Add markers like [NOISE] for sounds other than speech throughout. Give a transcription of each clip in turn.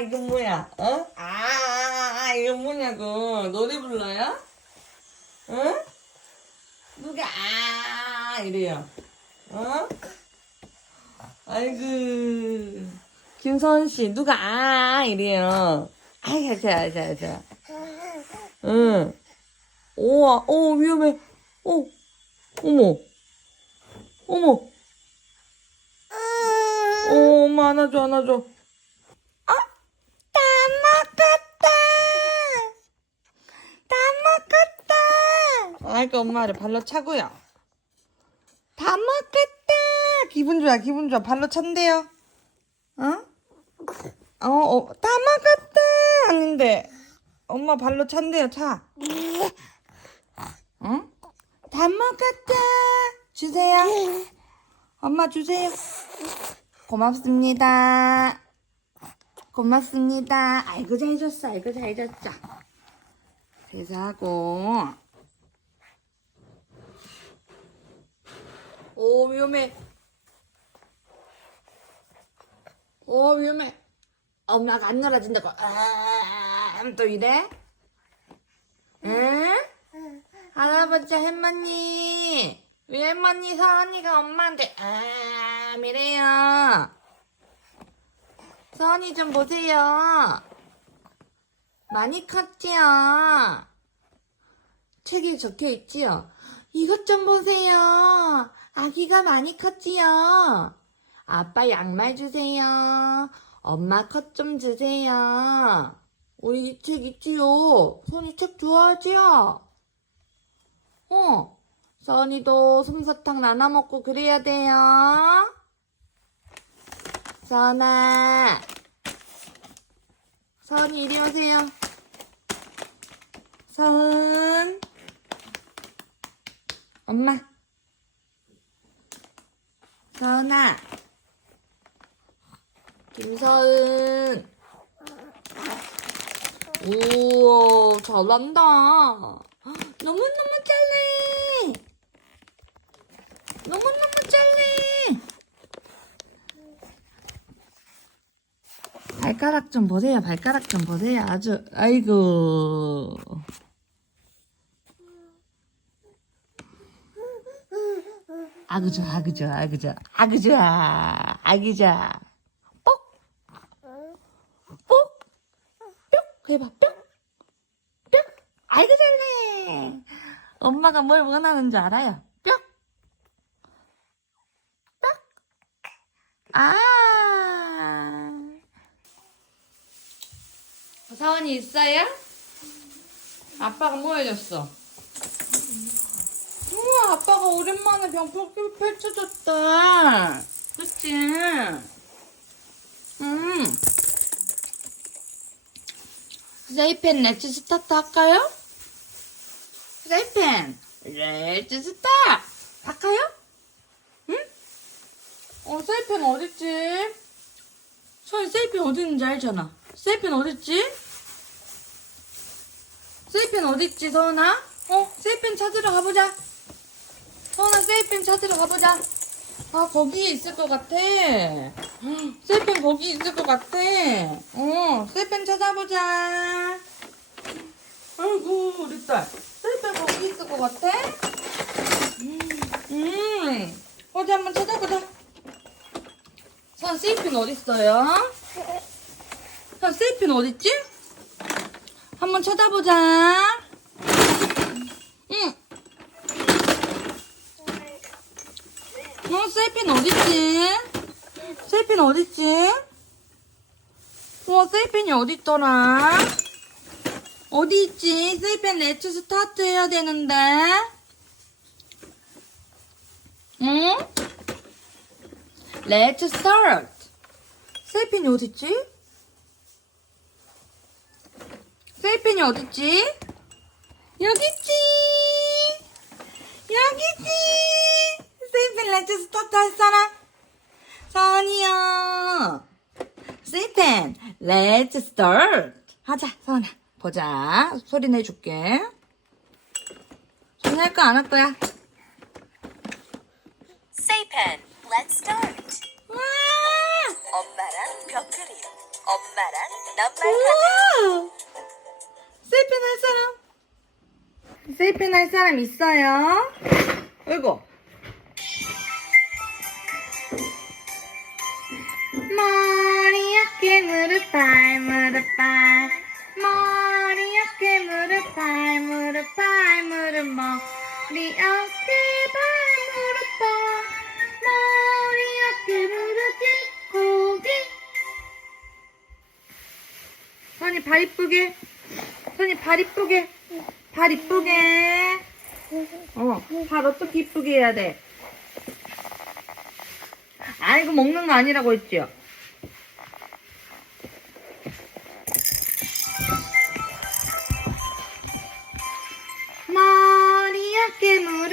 이건 뭐야? 어? 아, 아, 아, 이건 뭐냐고. 노래 불러요? 응? 누가, 아, 이래요. 어? 아이고. 김선 씨, 누가, 아, 이래요. 아이고, 자, 자, 자. 응. 우와, 오, 위험해. 오, 어머. 어머. 어, 엄마 안아줘, 안아줘. 어? 다 먹었다. 다 먹었다. 아이고, 엄마를 발로 차고요. 다 먹었다. 기분 좋아, 기분 좋아. 발로 찬대요. 어? 어, 어, 다 먹었다. 아닌데. 엄마 발로 찬대요, 차. 응? 다 먹었다. 주세요. 엄마 주세요. 고맙습니다. 고맙습니다. 아이고 잘 줬어. 아이고 잘 줬죠. 그래서 하고 오 위험해. 오 위험해. 엄마가 안 놀아준다고. 아, 또 이래? 응? 할아버지 할머니 우리 할머니 서은이가 엄마한테 아 이래요 서은이 좀 보세요 많이 컸지요 책에 적혀있지요 이것 좀 보세요 아기가 많이 컸지요. 아빠 양말 주세요. 엄마 컷 좀 주세요. 우리 책 있지요. 손이 책 좋아하지요? 어, 선이도 솜사탕 나눠 먹고 그래야 돼요. 선아, 선이 이리 오세요. 선, 엄마, 선아, 김서은. 우와, 잘한다. 너무너무 잘해. 너무너무 잘해. 발가락 좀 보세요. 발가락 좀 보세요. 아주 아이고. 아그죠, 아그죠, 아그죠, 아그죠, 아기죠. 뽁, 뽁, 뿅, 해봐, 뿅. 뿅! 아이고 잘해! 엄마가 뭘 원하는 줄 알아요? 뿅! 뿅! 아! 사원이 있어요? 아빠가 뭐 해줬어? 아빠가 오랜만에 병풍 펼쳐줬다. 그치? 음. 프라이팬 렛츠 스타트 할까요? 프라이팬 렛츠 스타트 할까요? 응? 어 프라이팬 어딨지? 서희 프라이팬 어디 있는지 알잖아 프라이팬 어딨지? 프라이팬 어딨지 서은아? 어? 프라이팬 찾으러 가보자 프라이팬 찾으러 가보자. 아 거기에 있을 것 같아. 셀펜 거기 있을 것 같아. 어 셀펜 찾아보자. 아이고 우리 딸. 셀펜 거기 있을 것 같아? 음, 음. 어디 한번 찾아보자. 선 셀펜 어딨어요? 선 셀펜 어딨지? 한번 찾아보자 응 어, 셀핀 어딨지? 셀핀 어딨지? 어, 셀핀이 어딨더라? 어디 있지? 셀핀 레츠 스타트 해야 되는데. 응? 레츠 스타트. 셀핀이 어딨지? 셀핀이 어딨지? 여기 있지? 여기 있지? 세이펜 렌즈 스타트 할 사람? 선이요. 세이펜 렌즈 스타트. 하자, 선아. 보자. 소리 내줄게. 소리 할 거 안 할 거야? 세이펜, let's start. 와! 엄마랑 벽 그림. 엄마랑 낱말 하자. 세이펜 할 사람? 세이펜 할 사람 있어요? 어이구. 발 머리 어깨 무릎 발 무릎 발 무릎 머리 어깨 발 무릎 발 머리 어깨 무릎 귀 고기 선이 발 이쁘게. 선이 발 이쁘게. 발 이쁘게. 어발 어떻게 이쁘게 해야 돼? 아 이거 먹는 거 아니라고 했지요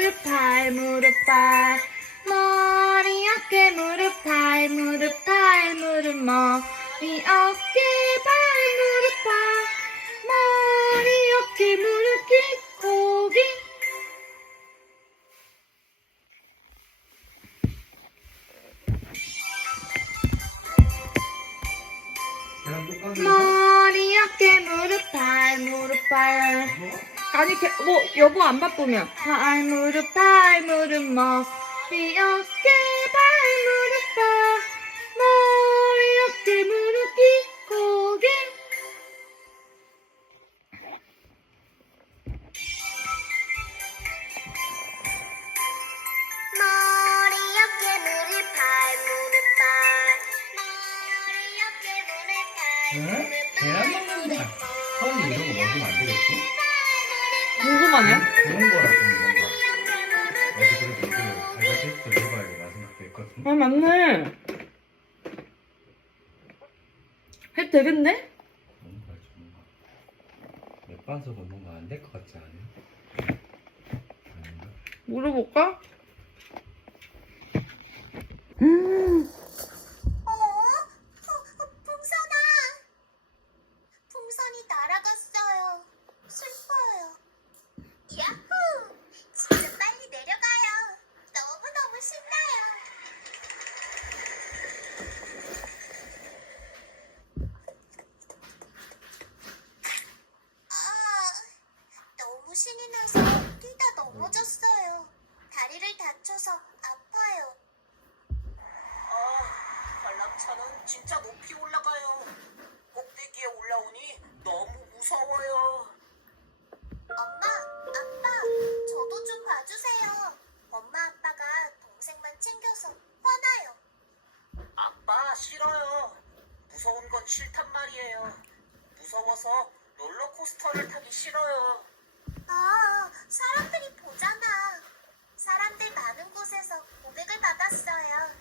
무릎 발 무릎 발 머리 어깨 무릎 발 무릎 발 무릎 머리 어깨 발 무릎 발 머리 어깨 무릎 귀 고기 머리 어깨 무릎 발 무릎 발 아니 개- 뭐 여보 안 바쁘면 발 무릎 발 무릎 머리 어깨 발 무릎 발 머리 어깨 무릎 귀 고개 머리 어깨 무릎 발 무릎 발 머리 어깨 무릎 발 응? 계란 먹는다. 선이 이런 거 먹으면 안 되겠지? 궁금하네 좋은 거라 좀 뭔가. 나도 그래도 이거 자가 테스트를 해봐야겠다 생각도 했거든. 아 맞네 해도 되겠네? 뭔가 좀 뭔가. 맥반석은 뭔가 안 될 것 같지 않아요? 아닌가? 물어볼까? 어? 풍선아! 풍선이 날아갔어요. 슬퍼요. 야 무서워서 롤러코스터를 타기 싫어요. 아, 사람들이 보잖아. 사람들 많은 곳에서 고백을 받았어요.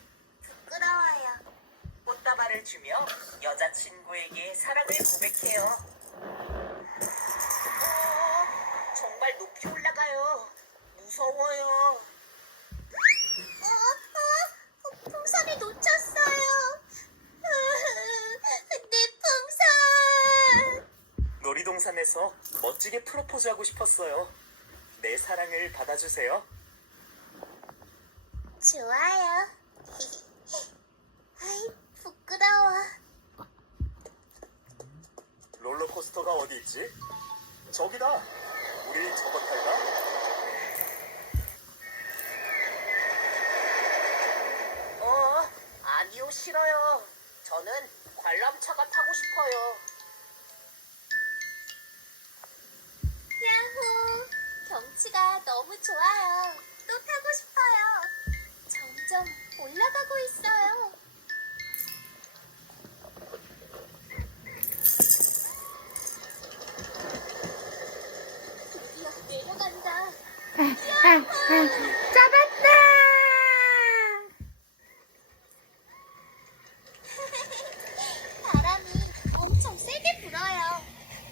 부끄러워요. 꽃다발을 주며 여자친구에게 사랑을 고백해요. 어, 정말 높이 올라가요. 무서워요. 어, 어, 어, 풍선이 놓쳤어요. 내 풍선. 놀이동산에서 멋지게 프로포즈하고 싶었어요. 내 사랑을 받아주세요. 좋아요. [LAUGHS] 아이, 부끄러워. 롤러코스터가 어디 있지? 저기다. 우리 저거 탈까? 어, 아니요, 싫어요. 저는 관람차가 타고 싶어요. 야호! 경치가 너무 좋아요. 또 타고 싶어요. 점점 올라가고 있어요. 드디어 내려간다. [LAUGHS] 잡았다 바람이 엄청 세게 불어요.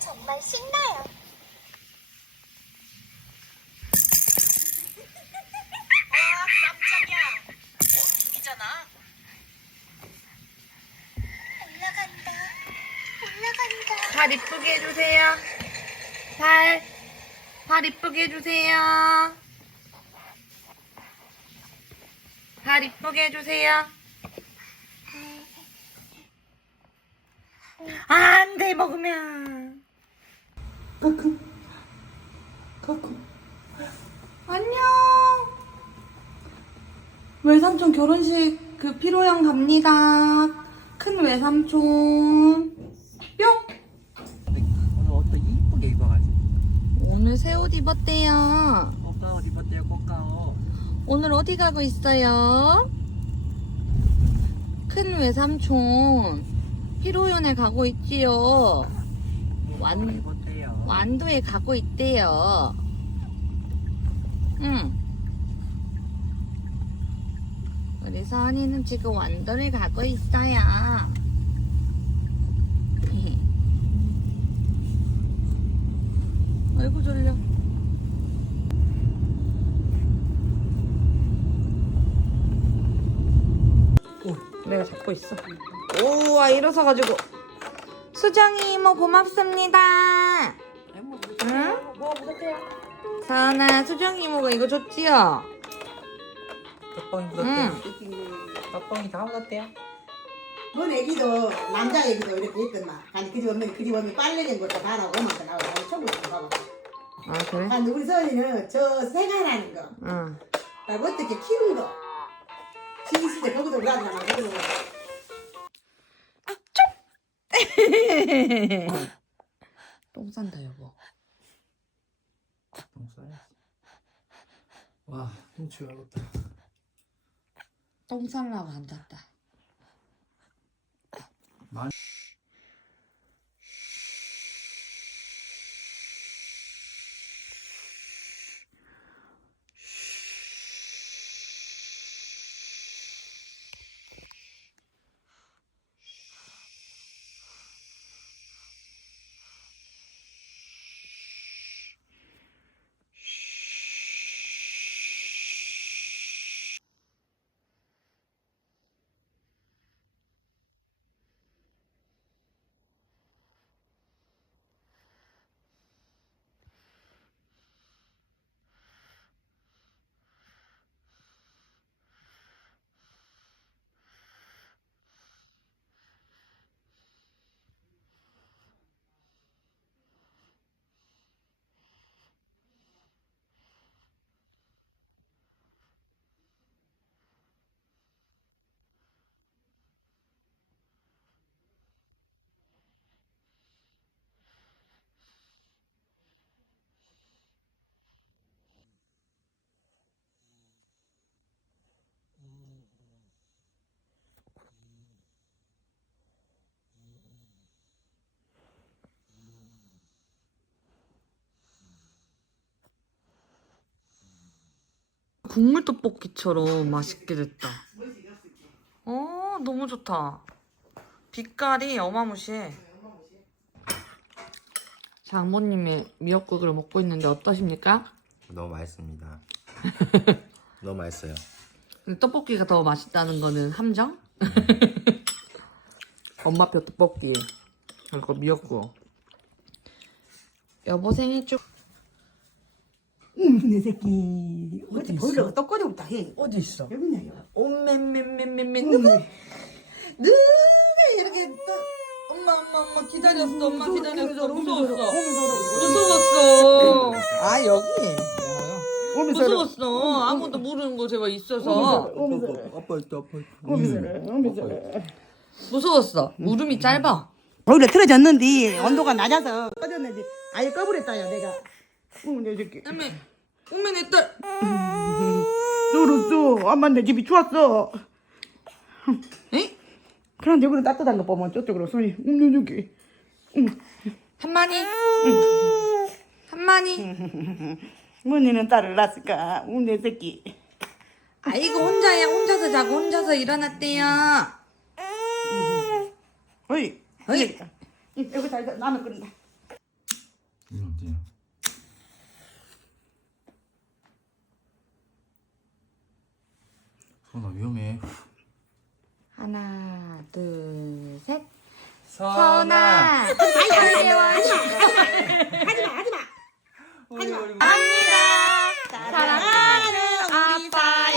정말 신나요. 아, 깜짝이야. 원숭이잖아. 올라간다. 발 이쁘게 해주세요 발, 발 이쁘게 해주세요 발 이쁘게 해주세요 안 돼, 먹으면. 까꿍 까꿍 안녕. 외삼촌 결혼식 그 피로연 갑니다. 큰 외삼촌. 뿅. 오늘 옷도 이쁘게 입어가지고 오늘 새 옷 입었대요. 오빠 옷 입었대요 꽃가오 오늘 어디 가고 있어요? 큰 외삼촌 피로연에 가고 있지요. 완, 입었대요 완도에 가고 있대요. 응. 우리 서은이는 지금 완도를 가고 있어요. 아이고 졸려. 내가 잡고 있어. 우와 일어서가지고 수정이 이모 고맙습니다. 응? 사은아 수정이 이모가 이거 줬지요? 덕봉이 응. 덕봉이 다 얻었대요 넌 애기도 남자 애기도 이렇게 있더만. 아니 그집 오면 그집 오면 빨래 된 것도 다 나오고 엄마도 나오고 아니 청구 좀 봐봐. 아 그래? 아니 우리 서은이는 저 생활하는 거. 응. 그리고 어떻게 키우는 거. 지시대 거기도 올라가잖아 거기도 [LAUGHS] 똥 싼다 여보. 똥 싸야지 와똥 치워야겠다. 똥 싸려고 앉았다. 많 국물 떡볶이처럼 맛있게 됐다. 어 너무 좋다. 빛깔이 어마무시해. 장모님의 미역국을 먹고 있는데 어떠십니까? 너무 맛있습니다 [LAUGHS] 너무 맛있어요 근데 떡볶이가 더 맛있다는 거는 함정? [LAUGHS] 엄마표 떡볶이 그리고 미역국 여보 생일 축 음 내 새끼 어디 보일러가 없다. 해 어디 있어? 여기 있냐 여기. 오메메메메메 음. 누가 누가 이렇게 또 엄마 엄마 엄마 기다렸어? 엄마 기다렸어? 무서웠어? 무서웠어? 아 여기 무서웠어. 아무도 모르는 곳에 있어서. 아빠 있다 아빠 있다. 무서웠어. 울음이 짧아. 보일러 틀어졌는데 온도가 낮아서 꺼졌는데 아예 꺼버렸다요 내가. 어머 내 새끼 어메 어메 내딸. 쩔었어 엄마 내 집이 추웠어. 에? 그런데 여기는 따뜻한 거 보면 저쪽으로 손이 음내 새끼 한마니? 한마니? 뭐니는 딸을 낳았을까? 음내 새끼. 아이고 혼자야. 혼자서 자고 혼자서 일어났대요. 어이 어이. 여기 다 라면 끓는다 이거 어때요? 선아 위험해 하나 둘 셋 선아 사랑하는 아빠의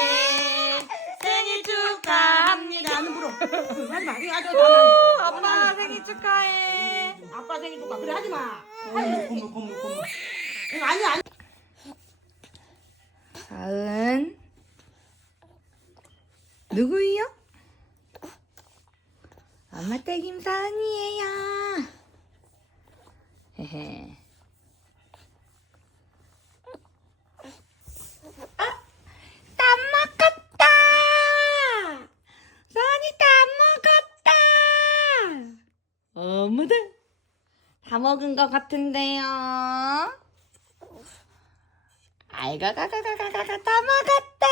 생일 축하합니다 하지마 이거 아주 엄마 생일 축하해. 아빠 생일 축하 그래 하지 마. 아니 아니. 다은 누구요? 엄마 댁 김사은이에요. 헤헤. 먹었다. 사은이 땀 먹었다. 어머들 다 먹은 것 같은데요. 아이고 가가가가가가 다 먹었다.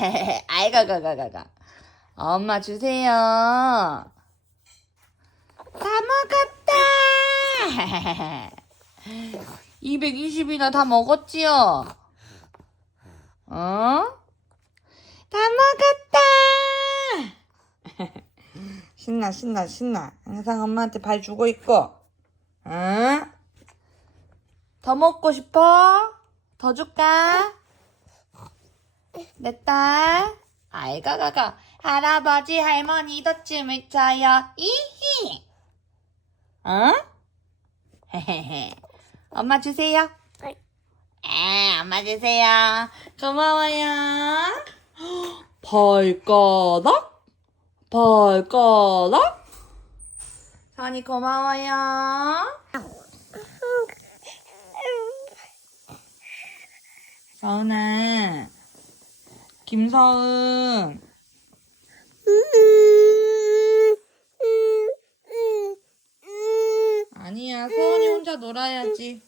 [LAUGHS] 아이고 가가가가. 엄마 주세요. 다 먹었다. [LAUGHS] 220이나 다 먹었지요? 어? 다 먹었다. [LAUGHS] 신나 신나 신나. 항상 엄마한테 발 주고 있고. 응? 더 먹고 싶어? 더 줄까? 내 딸. 아이고, 가가. 할아버지, 할머니도 춤을 춰요. 이히. 어? 헤헤헤. 엄마 주세요. 에, 엄마 주세요. 고마워요. 발가락? 발가락? 선이 고마워요. 서은아, 김서은. 아니야, 서은이 혼자 놀아야지.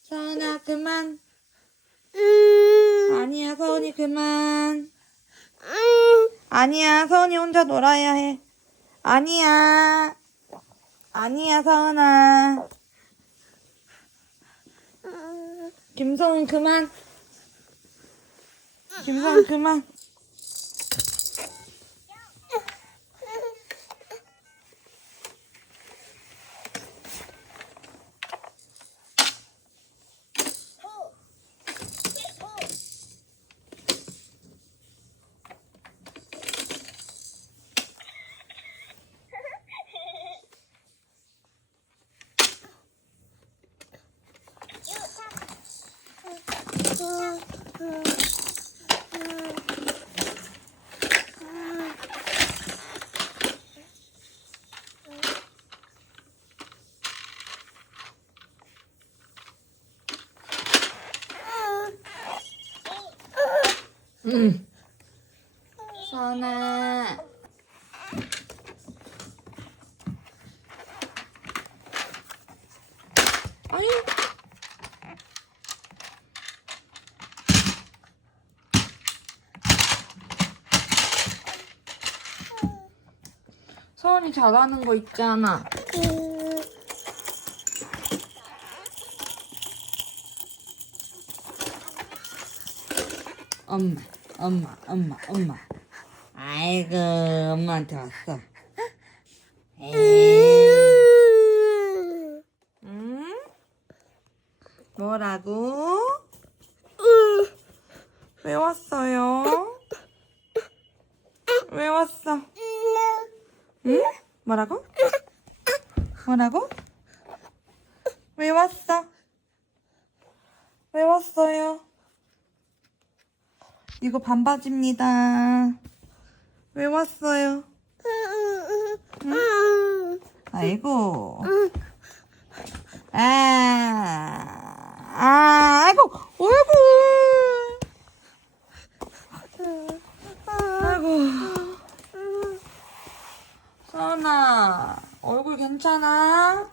서은아, 그만. 아니야, 서은이 그만. 아니야, 서은이 혼자 놀아야 해. 아니야. 아니야, 서은아. 김서은 그만. 김서은 그 응. 서은아. 아유. 서은이 잘하는 거 있잖아. 엄마, 엄마, 엄마, 엄마. 아이고, 엄마한테 왔어. 에이. 응? 뭐라고? 왜 왔어요? 왜 왔어? 응? 뭐라고? 뭐라고? 왜 왔어? 왜 왔어요? 이거 반바지입니다. 왜 왔어요? 응? 아이고. 아, 아, 아이고, 어이구. 아이고. 서은아, 얼굴 괜찮아?